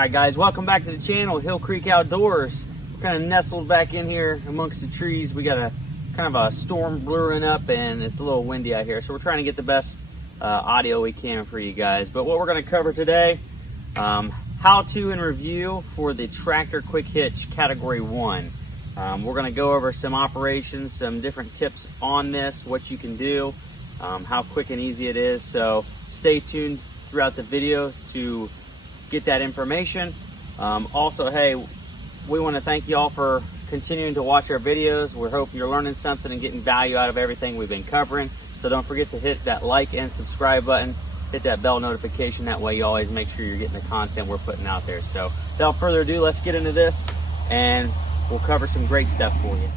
Alright guys, welcome back to the channel, Hillcreek Outdoors. We're kind of nestled back in here amongst the trees. We got a kind of a storm brewing up and it's a little windy out here. So we're trying to get the best audio we can for you guys. But what we're going to cover today, how to and review for the Tractor Quick Hitch Category 1. We're going to go over some operations, some different tips on this, what you can do, how quick and easy it is. So stay tuned throughout the video to get that information. Also, hey, we want to thank you all for continuing to watch our videos. We hope you're learning something and getting value out of everything we've been covering. So don't forget to hit that like and subscribe button. Hit that bell notification. That way you always make sure you're getting the content we're putting out there. So without further ado, let's get into this and we'll cover some great stuff for you.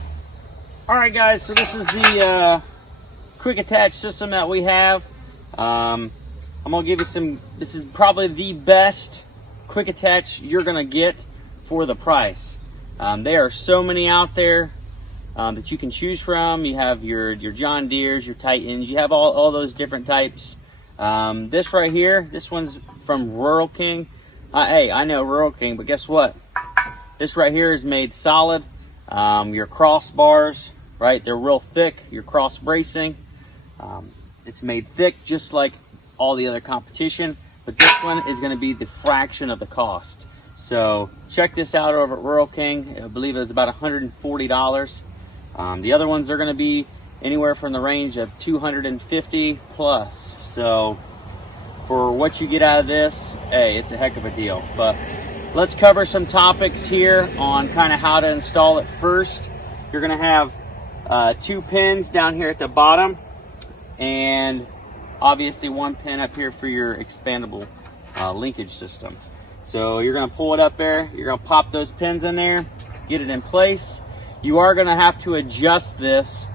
All right, guys, so this is the quick attach system that we have. I'm gonna give you some, this is probably the best quick attach you're gonna get for the price. There are so many out there that you can choose from. You have your John Deeres, your Titans, you have all those different types. This right here, this one's from Rural King. Hey, I know Rural King, but guess what? This right here is made solid. Your crossbars, right, they're real thick, your cross bracing. It's made thick just like all the other competition, but this one is going to be the fraction of the cost. So check this out over at Rural King. I believe it was about $140. The other ones are going to be anywhere from the range of $250 plus. So for what you get out of this, hey, it's a heck of a deal. But let's cover some topics here on kind of how to install it first. You're going to have 2 pins down here at the bottom, and obviously 1 pin up here for your expandable linkage system. So you're going to pull it up there, you're going to pop those pins in there, get it in place. You are going to have to adjust this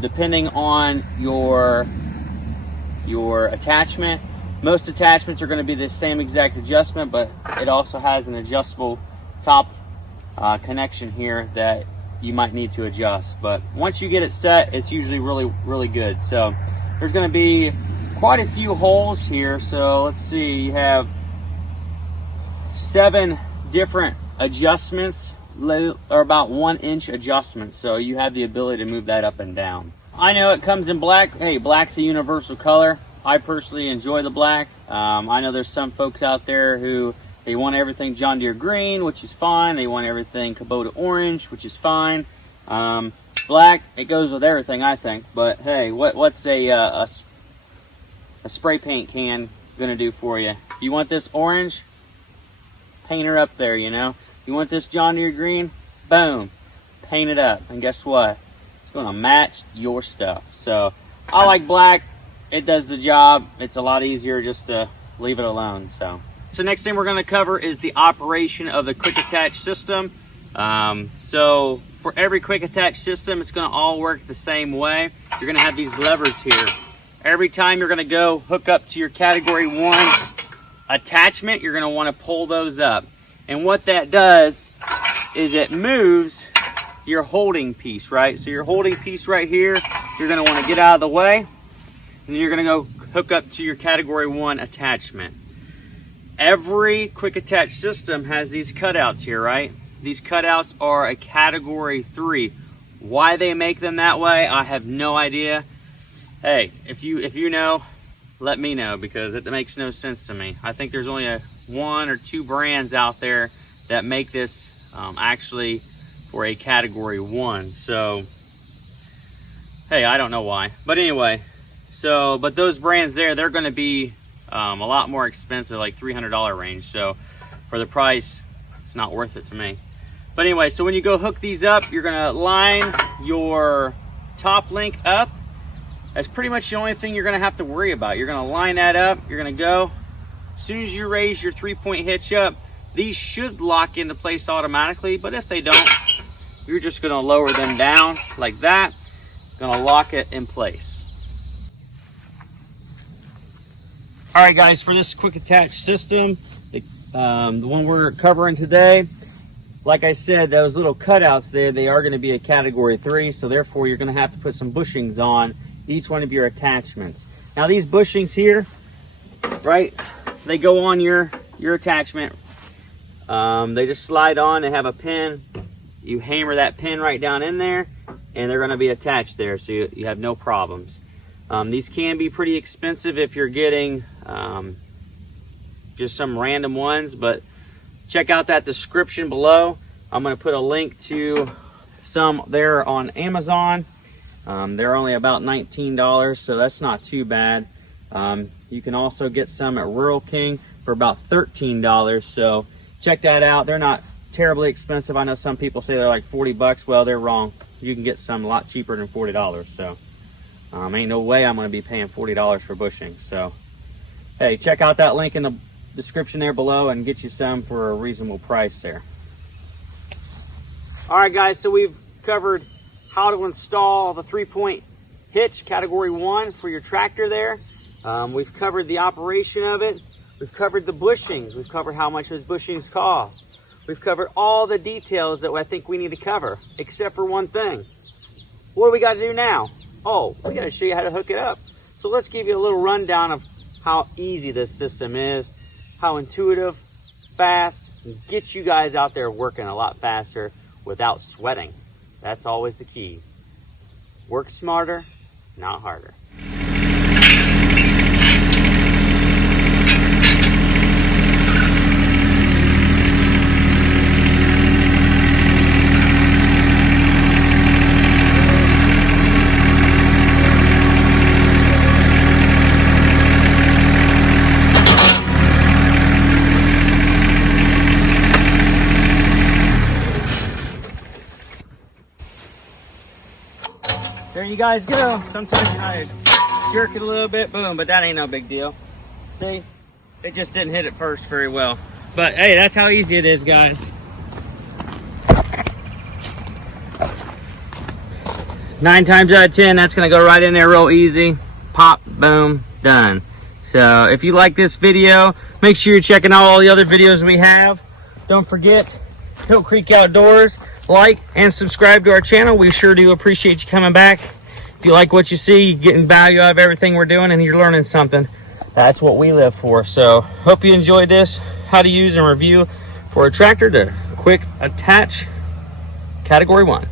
depending on your attachment. Most attachments are going to be the same exact adjustment, but it also has an adjustable top connection here that you might need to adjust. But once you get it set, it's usually really good. So there's going to be quite a few holes here. So let's see, you have 7 different adjustments, or about 1-inch adjustments. So you have the ability to move that up and down. I know it comes in black. Hey, black's a universal color. I personally enjoy the black. I know there's some folks out there who they want everything John Deere green, which is fine. They want everything Kubota orange, which is fine. Black, it goes with everything, I think. But hey, what's a spray paint can gonna do for you? You want this orange? Paint her up there, you know. You want this John Deere green? Boom, paint it up. And guess what? It's gonna match your stuff. So I like black. It does the job. It's a lot easier just to leave it alone. So next thing we're gonna cover is the operation of the quick attach system. So for every quick attach system, it's gonna all work the same way. You're gonna have these levers here. Every time you're gonna go hook up to your Category 1 attachment, you're gonna wanna pull those up. And what that does is it moves your holding piece, right? So your holding piece right here, you're gonna wanna get out of the way, and then you're gonna go hook up to your Category 1 attachment. Every quick attach system has these cutouts here, right? These cutouts are a Category 3. Why they make them that way, I have no idea. Hey, if you know, let me know, because it makes no sense to me. I think there's only 1 or 2 brands out there that make this actually for a Category 1. So, hey, I don't know why. But anyway, but those brands there, they're going to be a lot more expensive, like $300 range. So for the price, it's not worth it to me. But anyway, so when you go hook these up, you're going to line your top link up. That's pretty much the only thing you're going to have to worry about. You're going to line that up. You're going to go. As soon as you raise your 3-point hitch up, these should lock into place automatically. But if they don't, you're just going to lower them down like that. Going to lock it in place. All right, guys, for this quick attach system, the one we're covering today, like I said, those little cutouts there, they are going to be a Category 3. So therefore, you're going to have to put some bushings on each one of your attachments. Now these bushings here, right, they go on your attachment They just slide on. They have a pin. You hammer that pin right down in there, and they're going to be attached there, so you have no problems. These can be pretty expensive if you're getting just some random ones, but check out that description below. I'm going to put a link to some there on Amazon. They're only about $19, so that's not too bad. You can also get some at Rural King for about $13, so check that out. They're not terribly expensive. I know some people say they're like 40 bucks. Well, they're wrong. You can get some a lot cheaper than $40, so ain't no way I'm going to be paying $40 for bushing. So hey, check out that link in the description there below and get you some for a reasonable price there. All right, guys, so we've covered how to install the 3-point hitch category 1 for your tractor there. We've covered the operation of it. We've covered the bushings. We've covered how much those bushings cost. We've covered all the details that I think we need to cover, except for one thing. What do we got to do now? Oh, we got to show you how to hook it up. So let's give you a little rundown of how easy this system is, how intuitive, fast, and get you guys out there working a lot faster without sweating. That's always the key. Work smarter, not harder. There you guys go. Sometimes you gotta jerk it a little bit, boom, but that ain't no big deal. See, it just didn't hit it first very well. But hey, that's how easy it is, guys. Nine times out of 10, that's gonna go right in there real easy. Pop, boom, done. So if you like this video, make sure you're checking out all the other videos we have. Don't forget, Hillcreek Outdoors. Like and subscribe to our channel. We sure do appreciate you coming back. If you like what you see, you're getting value out of everything we're doing, and you're learning something. That's what we live for. So hope you enjoyed this, how to use and review for a tractor to quick attach category 1.